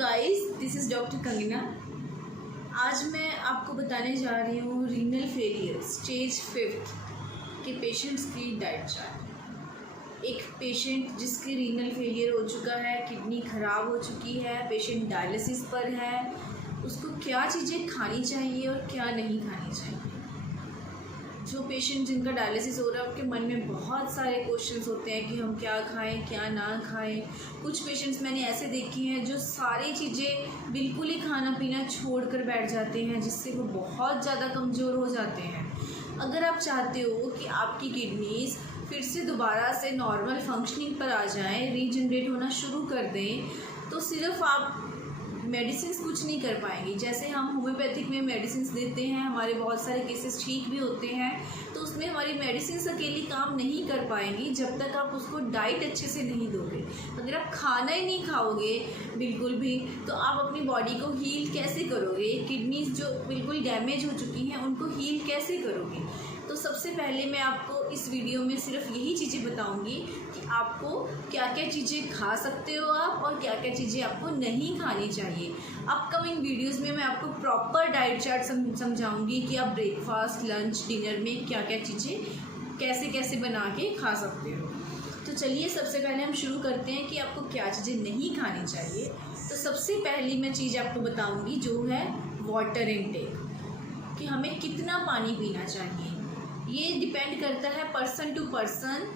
Guys, this is doctor Kangana. आज मैं आपको बताने जा रही हूँ रीनल फेलियर स्टेज 5 के पेशेंट्स की डाइट चार्ट। एक पेशेंट जिसकी रीनल फेलियर हो चुका है, किडनी ख़राब हो चुकी है, पेशेंट डायलिसिस पर है, उसको क्या चीज़ें खानी चाहिए और क्या नहीं खानी चाहिए। जो पेशेंट जिनका डायलिसिस हो रहा है उनके मन में बहुत सारे क्वेश्चंस होते हैं कि हम क्या खाएं क्या ना खाएं। कुछ पेशेंट्स मैंने ऐसे देखे हैं जो सारी चीज़ें बिल्कुल ही खाना पीना छोड़कर बैठ जाते हैं, जिससे वो बहुत ज़्यादा कमज़ोर हो जाते हैं। अगर आप चाहते हो कि आपकी किडनीज़ फिर से दोबारा से नॉर्मल फंक्शनिंग पर आ जाएं, रीजनरेट होना शुरू कर दें, तो सिर्फ आप मेडिसिन कुछ नहीं कर पाएंगी। जैसे हम होम्योपैथिक में मेडिसिन देते हैं, हमारे बहुत सारे केसेस ठीक भी होते हैं, तो उसमें हमारी मेडिसिन अकेली काम नहीं कर पाएंगी जब तक आप उसको डाइट अच्छे से नहीं दोगे। अगर आप खाना ही नहीं खाओगे बिल्कुल भी, तो आप अपनी बॉडी को हील कैसे करोगे? किडनीज जो बिल्कुल डैमेज हो चुकी हैं उनको हील कैसे करोगे? तो सबसे पहले मैं आपको इस वीडियो में सिर्फ यही चीज़ें बताऊंगी कि आपको क्या क्या चीज़ें खा सकते हो आप और क्या क्या चीज़ें आपको नहीं खानी चाहिए। अपकमिंग वीडियोस में मैं आपको प्रॉपर डाइट चार्ट समझाऊंगी कि आप ब्रेकफास्ट, लंच, डिनर में क्या क्या चीज़ें कैसे कैसे बना के खा सकते हो। तो चलिए सबसे पहले हम शुरू करते हैं कि आपको क्या चीज़ें नहीं खानी चाहिए। तो सबसे पहली मैं चीज़ आपको बताऊँगी जो है वाटर इनटेक, कि हमें कितना पानी पीना चाहिए। ये डिपेंड करता है person to person,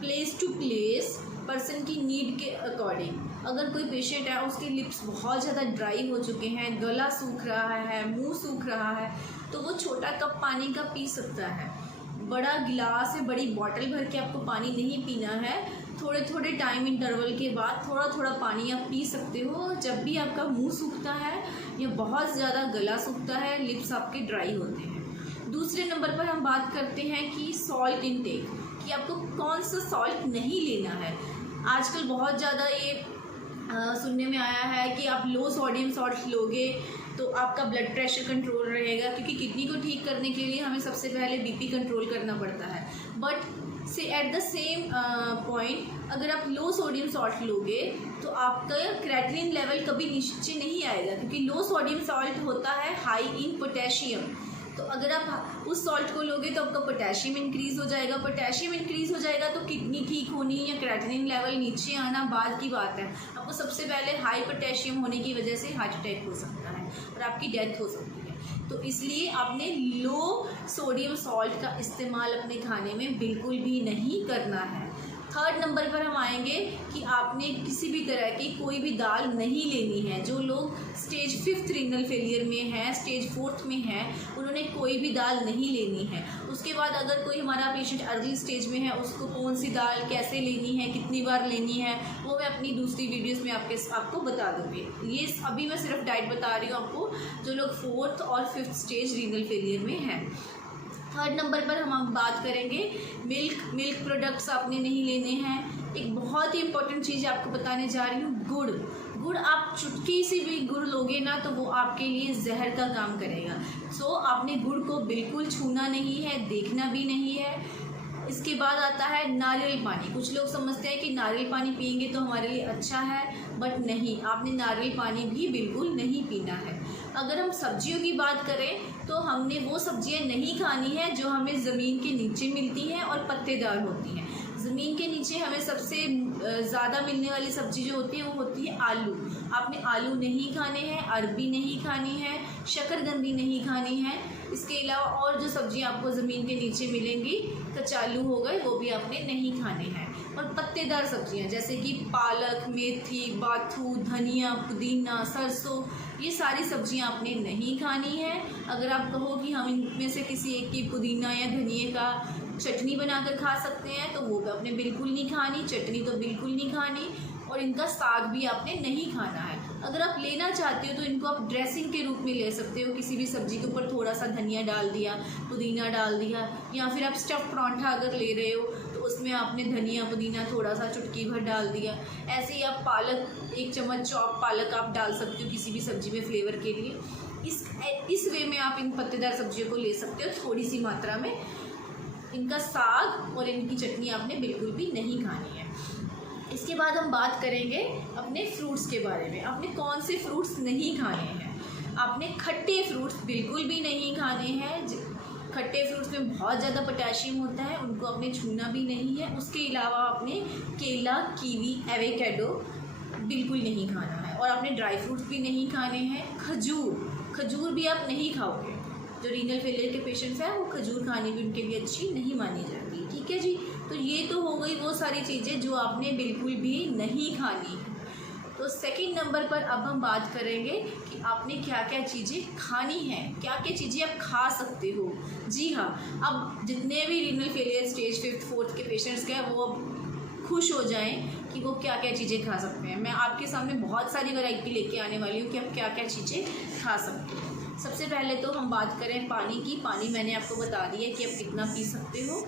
place to place, person की नीड के अकॉर्डिंग। अगर कोई पेशेंट है उसके लिप्स बहुत ज़्यादा ड्राई हो चुके हैं, गला सूख रहा है, मुंह सूख रहा है, तो वो छोटा कप पानी का पी सकता है। बड़ा गिलास या बड़ी बॉटल भर के आपको पानी नहीं पीना है। थोड़े थोड़े टाइम इंटरवल के बाद थोड़ा थोड़ा पानी आप पी सकते हो जब भी आपका मुंह सूखता है या बहुत ज़्यादा गला सूखता है, लिप्स आपके ड्राई होते हैं। दूसरे नंबर पर हम बात करते हैं कि सॉल्ट इनटेक, कि आपको कौन सा सॉल्ट नहीं लेना है। आजकल बहुत ज़्यादा ये सुनने में आया है कि आप लो सोडियम सॉल्ट लोगे तो आपका ब्लड प्रेशर कंट्रोल रहेगा, क्योंकि किडनी को ठीक करने के लिए हमें सबसे पहले बीपी कंट्रोल करना पड़ता है। बट से एट द सेम पॉइंट अगर आप लो सोडियम सॉल्ट लोगे तो आपका क्रेटिनिन लेवल कभी नीचे नहीं आएगा, क्योंकि लो सोडियम सॉल्ट होता है हाई इन पोटेशियम। तो अगर आप उस सॉल्ट को लोगे तो आपका पोटेशियम इंक्रीज़ हो जाएगा। पोटेशियम इंक्रीज़ हो जाएगा तो किडनी ठीक होनी या क्रेटिनिन लेवल नीचे आना बाद की बात है। आपको सबसे पहले हाई पोटेशियम होने की वजह से हार्ट अटैक हो सकता है और आपकी डेथ हो सकती है। तो इसलिए आपने लो सोडियम सॉल्ट का इस्तेमाल अपने खाने में बिल्कुल भी नहीं करना है। थर्ड नंबर पर हम आएंगे कि आपने किसी भी तरह की कोई भी दाल नहीं लेनी है। जो लोग स्टेज 5 रीनल फेलियर में हैं, स्टेज 4 में हैं, उन्होंने कोई भी दाल नहीं लेनी है। उसके बाद अगर कोई हमारा पेशेंट अर्ली स्टेज में है, उसको कौन सी दाल कैसे लेनी है, कितनी बार लेनी है, वो मैं अपनी दूसरी वीडियोस में आपको बता दूँगी। ये अभी मैं सिर्फ डाइट बता रही हूँ आपको जो लोग 4th और 5th स्टेज रीनल फेलियर में हैं। थर्ड नंबर पर हम बात करेंगे मिल्क प्रोडक्ट्स आपने नहीं लेने हैं। एक बहुत ही इंपॉर्टेंट चीज़ आपको बताने जा रही हूँ, गुड़। आप चुटकी से भी गुड़ लोगे ना तो वो आपके लिए जहर का काम करेगा। सो आपने गुड़ को बिल्कुल छूना नहीं है, देखना भी नहीं है। इसके बाद आता है नारियल पानी। कुछ लोग समझते हैं कि नारियल पानी पिएंगे तो हमारे लिए अच्छा है, बट नहीं, आपने नारियल पानी भी बिल्कुल नहीं पीना है। अगर हम सब्जियों की बात करें तो हमने वो सब्जियां नहीं खानी है जो हमें ज़मीन के नीचे मिलती हैं और पत्तेदार होती हैं। ज़मीन के नीचे हमें सबसे ज़्यादा मिलने वाली सब्ज़ी जो होती है वो होती है आलू। आपने आलू नहीं खाने हैं, अरबी नहीं खानी है, शकरकंदी नहीं खानी है। इसके अलावा और जो सब्जियां आपको ज़मीन के नीचे मिलेंगी, कचालू हो गए, वो भी आपने नहीं खाने हैं। और पत्तेदार सब्जियां जैसे कि पालक, मेथी, बाथू, धनिया, पुदीना, सरसों, ये सारी सब्जियां आपने नहीं खानी है। अगर आप कहो कि हम इनमें से किसी एक की पुदीना या धनिए का चटनी बनाकर खा सकते हैं तो वो भी आपने बिल्कुल नहीं खानी, चटनी तो बिल्कुल नहीं खानी, और इनका साग भी आपने नहीं खाना है। अगर आप लेना चाहते हो तो इनको आप ड्रेसिंग के रूप में ले सकते हो। किसी भी सब्ज़ी के ऊपर थोड़ा सा धनिया डाल दिया, पुदीना डाल दिया, या फिर आप स्टफ़ पराठा अगर ले रहे हो तो उसमें आपने धनिया पुदीना थोड़ा सा चुटकी भर डाल दिया। ऐसे ही आप पालक 1 चम्मच चॉप पालक आप डाल सकते हो किसी भी सब्ज़ी में फ्लेवर के लिए। इस वे में आप इन पत्तेदार सब्जियों को ले सकते हो थोड़ी सी मात्रा में। इनका साग और इनकी चटनी आपने बिल्कुल भी नहीं खानी है। इसके बाद हम बात करेंगे अपने फ्रूट्स के बारे में। आपने कौन से फ्रूट्स नहीं खाने हैं। आपने खट्टे फ्रूट्स बिल्कुल भी नहीं खाने हैं। खट्टे फ्रूट्स में बहुत ज़्यादा पोटेशियम होता है, उनको आपने छूना भी नहीं है। उसके अलावा आपने केला, कीवी, एवोकाडो बिल्कुल नहीं खाना है। और आपने ड्राई फ्रूट्स भी नहीं खाने हैं। खजूर भी आप नहीं खाओगे। जो रीनल फेलियर के पेशेंट्स हैं वो खजूर खानी भी उनके लिए अच्छी नहीं मानी जाती। ठीक है जी। तो ये तो हो गई वो सारी चीज़ें जो आपने बिल्कुल भी नहीं खानी। तो सेकंड नंबर पर अब हम बात करेंगे कि आपने क्या क्या चीज़ें खानी हैं, क्या क्या चीज़ें आप खा सकते हो। जी हाँ, अब जितने भी renal failure stage 5th 4th के पेशेंट्स के वो अब खुश हो जाएं कि वो क्या क्या चीज़ें खा सकते हैं। मैं आपके सामने बहुत सारी वैरायटी लेके आने वाली हूँ कि आप क्या क्या चीज़ें खा सकते हो। सबसे पहले तो हम बात करें पानी की। पानी मैंने आपको बता दिया है कि आप कितना पी सकते हो।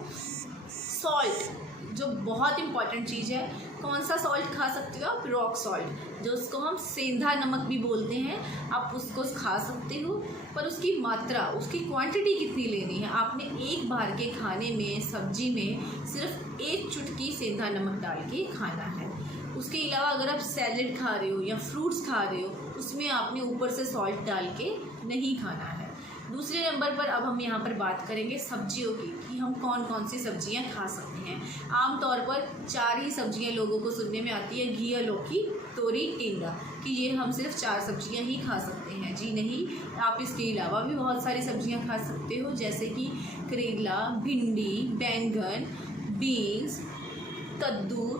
सॉल्ट जो बहुत इंपॉर्टेंट चीज़ है, कौन सा सॉल्ट खा सकते हो आप? रॉक सॉल्ट, जो उसको हम सेंधा नमक भी बोलते हैं, आप उसको खा सकते हो। पर उसकी मात्रा, उसकी क्वांटिटी कितनी लेनी है? आपने एक बार के खाने में, सब्जी में सिर्फ 1 चुटकी सेंधा नमक डाल के खाना है। उसके अलावा अगर आप सैलेड खा रहे हो या फ्रूट्स खा रहे हो, उसमें आपने ऊपर से सॉल्ट डाल के नहीं खाना है। दूसरे नंबर पर अब हम यहाँ पर बात करेंगे सब्जियों की, कि हम कौन कौन सी सब्जियाँ खा सकते हैं। आमतौर पर 4 ही सब्जियाँ लोगों को सुनने में आती है, घिया, लौकी, तोरी, टिंडा, कि ये हम सिर्फ 4 सब्जियाँ ही खा सकते हैं। जी नहीं, आप इसके अलावा भी बहुत सारी सब्जियाँ खा सकते हो, जैसे कि करेला, भिंडी, बैंगन, बीन्स, कद्दू,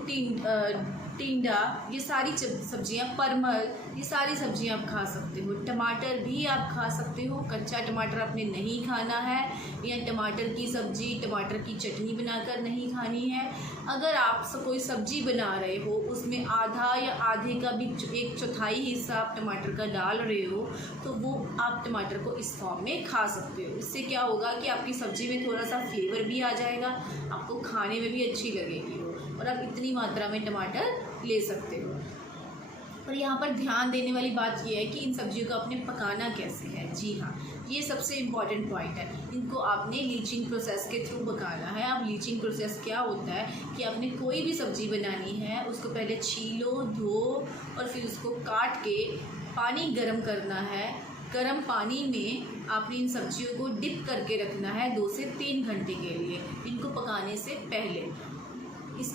टिंडा, ये सारी सब्जियां, परमल, ये सारी सब्जियां आप खा सकते हो। टमाटर भी आप खा सकते हो। कच्चा टमाटर आपने नहीं खाना है, या टमाटर की सब्जी, टमाटर की चटनी बनाकर नहीं खानी है। अगर आप कोई सब्जी बना रहे हो, उसमें आधा या आधे का भी 1/4 हिस्सा आप टमाटर का डाल रहे हो, तो वो आप टमाटर को इस फॉर्म में खा सकते हो। इससे क्या होगा कि आपकी सब्जी में थोड़ा सा फ्लेवर भी आ जाएगा, आपको खाने में भी अच्छी लगेगी और आप इतनी मात्रा में टमाटर ले सकते हो। और यहाँ पर ध्यान देने वाली बात यह है कि इन सब्जियों को आपने पकाना कैसे है। जी हाँ, ये सबसे इम्पॉर्टेंट पॉइंट है। इनको आपने लीचिंग प्रोसेस के थ्रू पकाना है। अब लीचिंग प्रोसेस क्या होता है कि आपने कोई भी सब्ज़ी बनानी है, उसको पहले छीलो, धो और फिर उसको काट के पानी गर्म करना है। गर्म पानी में आपने इन सब्जियों को डिप करके रखना है 2 से 3 घंटे के लिए, इनको पकाने से पहले।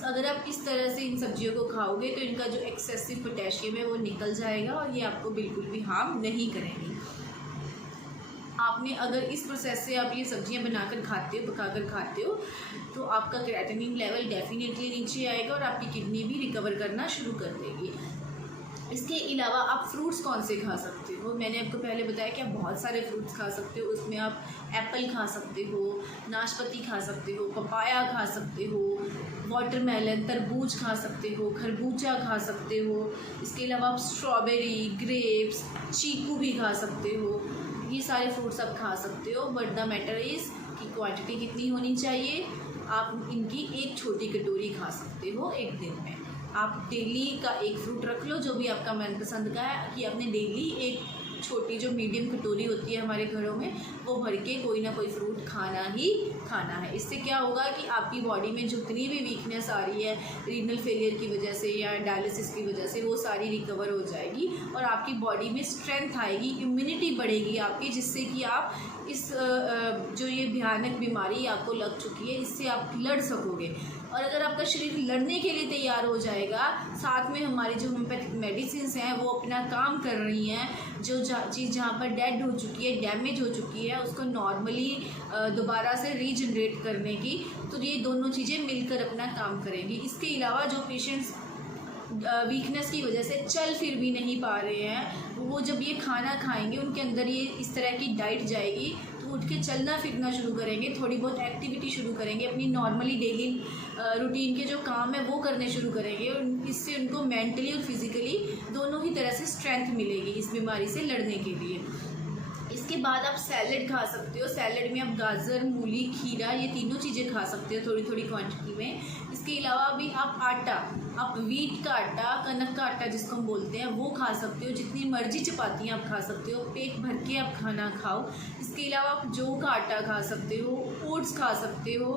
अगर आप इस तरह से इन सब्जियों को खाओगे तो इनका जो एक्सेसिव पोटेशियम है वो निकल जाएगा और ये आपको बिल्कुल भी हार्म नहीं करेंगी। आपने अगर इस प्रोसेस से आप ये सब्जियां बनाकर खाते हो, पकाकर खाते हो, तो आपका क्रिएटिनिन लेवल डेफिनेटली नीचे आएगा और आपकी किडनी भी रिकवर करना शुरू कर देगी। इसके अलावा आप फ्रूट्स कौन से खा सकते हो? मैंने आपको पहले बताया कि आप बहुत सारे फ्रूट्स खा सकते हो। उसमें आप एप्पल खा सकते हो, नाशपाती खा सकते हो, पपाया खा सकते हो, वाटरमेलन, तरबूज खा सकते हो, खरबूजा खा सकते हो। इसके अलावा आप स्ट्रॉबेरी, ग्रेप्स, चीकू भी खा सकते हो। ये सारे फ्रूट्स आप खा सकते हो, बट द मैटर इज़ कि क्वांटिटी कितनी होनी चाहिए। आप इनकी 1 छोटी कटोरी खा सकते हो एक दिन में। आप डेली का 1 फ्रूट रख लो, जो भी आपका मनपसंद का है, कि आपने डेली एक छोटी जो मीडियम कटोरी होती है हमारे घरों में, वो भर के कोई ना कोई फ्रूट खाना ही खाना है। इससे क्या होगा कि आपकी बॉडी में जितनी भी वीकनेस आ रही है रीनल फेलियर की वजह से या डायलिसिस की वजह से, वो सारी रिकवर हो जाएगी और आपकी बॉडी में स्ट्रेंथ आएगी, इम्यूनिटी बढ़ेगी आपकी, जिससे कि आप इस जो ये भयानक बीमारी आपको लग चुकी है, इससे आप लड़ सकोगे। और अगर आपका शरीर लड़ने के लिए तैयार हो जाएगा, साथ में हमारी जो होम्योपैथिक मेडिसिन हैं वो अपना काम कर रही हैं, जो चीज़ जहाँ पर डेड हो चुकी है, डैमेज हो चुकी है, उसको नॉर्मली दोबारा से रीजनरेट करने की, तो ये दोनों चीज़ें मिलकर अपना काम करेंगी। इसके अलावा जो पेशेंट्स वीकनेस की वजह से चल फिर भी नहीं पा रहे हैं, वो जब ये खाना खाएंगे उनके अंदर ये इस तरह की डाइट जाएगी, तो उठ के चलना फिरना शुरू करेंगे, थोड़ी बहुत एक्टिविटी शुरू करेंगे, अपनी नॉर्मली डेली रूटीन के जो काम है वो करने शुरू करेंगे और इससे उनको मेंटली और फिज़िकली दोनों ही तरह से स्ट्रेंथ मिलेगी इस बीमारी से लड़ने के लिए। इसके बाद आप सैलेड खा सकते हो। सैलेड में आप गाजर, मूली, खीरा, ये तीनों चीज़ें खा सकते हो थोड़ी थोड़ी क्वांटिटी में। इसके अलावा भी आप आटा, आप वीट का आटा, कनक का आटा जिसको हम बोलते हैं, वो खा सकते हो। जितनी मर्जी चपातियाँ आप खा सकते हो, पेट भर के आप खाना खाओ। इसके अलावा आप जौ का आटा खा सकते हो, ओट्स खा सकते हो,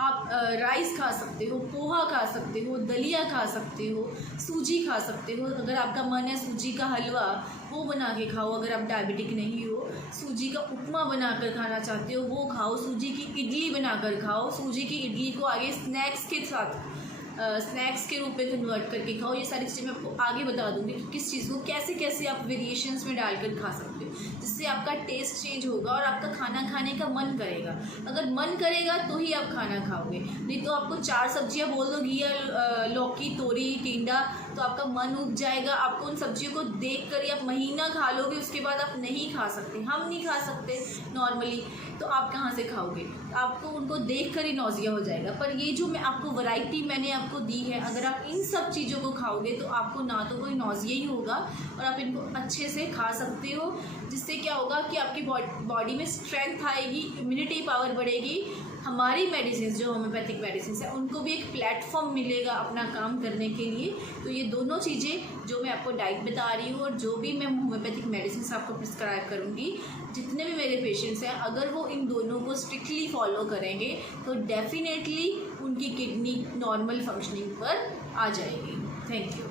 आप राइस खा सकते हो, पोहा खा सकते हो, दलिया खा सकते हो, सूजी खा सकते हो। अगर आपका मन है सूजी का हलवा वो बना के खाओ, अगर आप डायबिटिक नहीं हो। सूजी का उपमा बनाकर खाना चाहते हो वो खाओ। सूजी की इडली बनाकर खाओ। सूजी की इडली को आगे स्नैक्स के साथ स्नैक्स के रूप में कन्वर्ट करके खाओ। ये सारी चीज़ें मैं आपको आगे बता दूंगी कि किस चीज़ को कैसे कैसे आप वेरिएशंस में डालकर खा सकते हो, जिससे आपका टेस्ट चेंज होगा और आपका खाना खाने का मन करेगा। अगर मन करेगा तो ही आप खाना खाओगे, नहीं तो आपको 4 सब्जियां बोल दो, घिया, लौकी, तोरी, टिंडा, तो आपका मन उब जाएगा। आपको उन सब्जियों को देख कर ही आप महीना खा लोगे, उसके बाद आप नहीं खा सकते। हम नहीं खा सकते नॉर्मली, तो आप कहाँ से खाओगे? आपको उनको देख कर ही नौजिया हो जाएगा। पर ये जो मैं आपको वैरायटी मैंने आपको दी है, अगर आप इन सब चीज़ों को खाओगे तो आपको ना तो कोई नौजिया ही होगा और आप इनको अच्छे से खा सकते हो, जिससे क्या होगा कि आपकी बॉडी में स्ट्रेंथ आएगी, इम्यूनिटी पावर बढ़ेगी। हमारी मेडिसिन जो होम्योपैथिक मेडिसिन है उनको भी एक प्लेटफॉर्म मिलेगा अपना काम करने के लिए। तो ये दोनों चीज़ें जो मैं आपको डाइट बता रही हूँ और जो भी मैं होम्योपैथिक मेडिसिन आपको प्रिस्क्राइब करूँगी, जितने भी मेरे पेशेंट्स हैं, अगर वो इन दोनों को स्ट्रिक्टली फॉलो करेंगे तो डेफिनेटली उनकी किडनी नॉर्मल फंक्शनिंग पर आ जाएगी। Thank you.